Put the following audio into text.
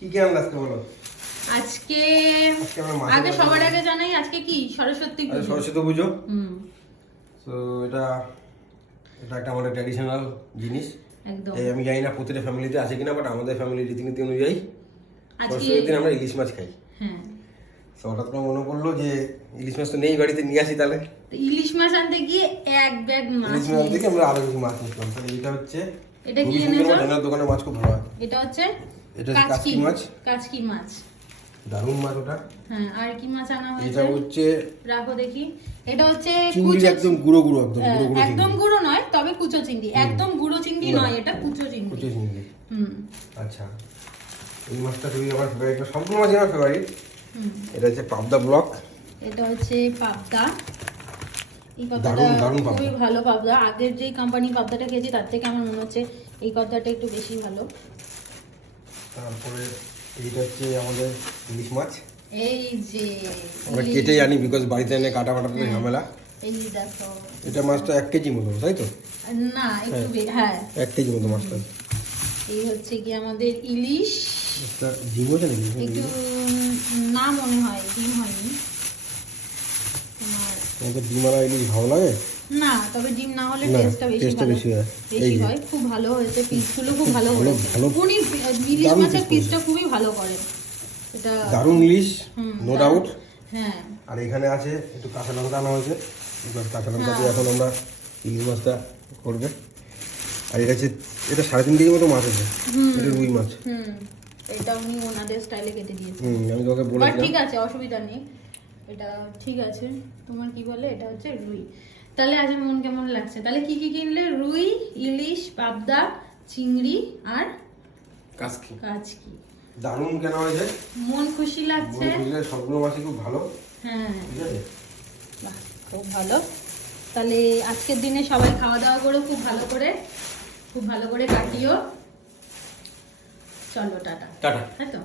কি কি আনলে আজকে বলো? আজকে আমরা আগে সবার আগে জানাই আজকে কি সরস্বতী পুজো। সরস্বতী পুজো। তো এটা একটা আমাদের ট্র্যাডিশনাল জিনিস। একদম। এই আমি জানি না প্রতিটা ফ্যামিলিতে আছে কিনা, বাট আমাদের ফ্যামিলির রীতিনীতি অনুযায়ী আজকে সরস্বতীর দিন আমরা ইলিশ মাছ খাই। হ্যাঁ, তো হঠাৎ করে মনে পড়লো যে ইলিশ মাছ তো নেই বাড়িতে, নিয়ে আসি তাহলে। তো ইলিশ মাছ আনতে গিয়ে এক ব্যাগ মাছ ইলিশ মাছ থেকে আমরা আরো কিছু মাছ নিলাম। তাহলে এটা হচ্ছে এটা কি খুবই সুন্দর এনেছো? মাছ, এনার দোকানের মাছ খুব ভালো হয়। এটা হচ্ছে এটা হচ্ছে কাচকি মাছ। কাচকি মাছ, দারুণ মাছ ওটা। হ্যাঁ। আর কি মাছ আনা হয়েছে? এটা হচ্ছে রাখো দেখি। এটা হচ্ছে চিংড়ি, একদম গুঁড়ো গুঁড়ো, একদম গুঁড়ো গুঁড়ো একদম চিংড়ি। গুঁড়ো নয়, তবে কুচো চিংড়ি। একদম গুঁড়ো চিংড়ি নয়, এটা কুচো চিংড়ি। কুচো চিংড়ি। হুম আচ্ছা, এই মাছটা খুবই আমার ফেভারিট, সবগুলো মাছই আমার ফেভারিট। হুম। এটা হচ্ছে পাবদা ব্লক। এটা হচ্ছে পাবদা। এই পাবদাটা দারুণ দারুণ পাবদা। খুবই ভালো পাবদা। আগের যে কোম্পানি পাবদাটা খেয়েছি তার থেকে আমার মনে হচ্ছে এই পাবদাটা একটু বেশি ভালো। তারপরে এইটা হচ্ছে আমাদের ইলিশ মাছ। এই যে আমরা কেটে আনি, বিকজ বাড়িতে এনে কাটা ফাটাতে ঝামেলা। এই দেখো, এটা মাছটা 1 কেজি মতো, তাই তো? না একটু হ্যাঁ 1 কেজি মতো মাছটা। এই হচ্ছে কি আমাদের ইলিশ। একটা ডিম আছে নাকি? একটু না মনে হয় ডিম হয়নি তোমার। তোমাদের ডিমালা ইলিশ ভালো লাগে? না, তবে ডিম না হলে না, টেস্টটা টেস্টটা বেশি হয়। এই বেশি যে। হয়। খুব ভালো হয়েছে, পিসগুলো খুব ভালো ভালো, হয়েছে। ভালো। উনি ইলিশ দারুণ মাছের piece পিসটা খুবই ভালো করে। এটা দারুণ ইলিশ, নো ডাউট। হ্যাঁ। আর এখানে আছে একটু কাঁচা লঙ্কা আনা হয়েছে, এবার কাঁচা লঙ্কা দিয়ে এখন আমরা ইলিশ মাছটা করবে। আর এটা হচ্ছে, এটা 3.5 কেজি মতো মাছ আছে। এটা রুই মাছ। এটা উনি ওনাদের স্টাইলে কেটে দিয়েছে। আমি তোকে বাট বলেছিলাম। ঠিক আছে, অসুবিধা নেই, এটা ঠিক আছে। তোমার কি বলে, এটা হচ্ছে রুই। তাহলে আজ মন কেমন লাগছে? তাহলে কি কি কিনলে? রুই, ইলিশ, পাবদা, চিংড়ি আর কাচকি। কাচকি। দারুণ কেনা হয়েছে, মন খুশি লাগছে। সবগুলো মাছই খুব ভালো। হ্যাঁ, ঠিক আছে। বাহ, খুব ভালো। তাহলে আজকের দিনে সবাই খাওয়া দাওয়া করো খুব ভালো করে কাটিও। চলো টাটা। টাটা। তাই তো?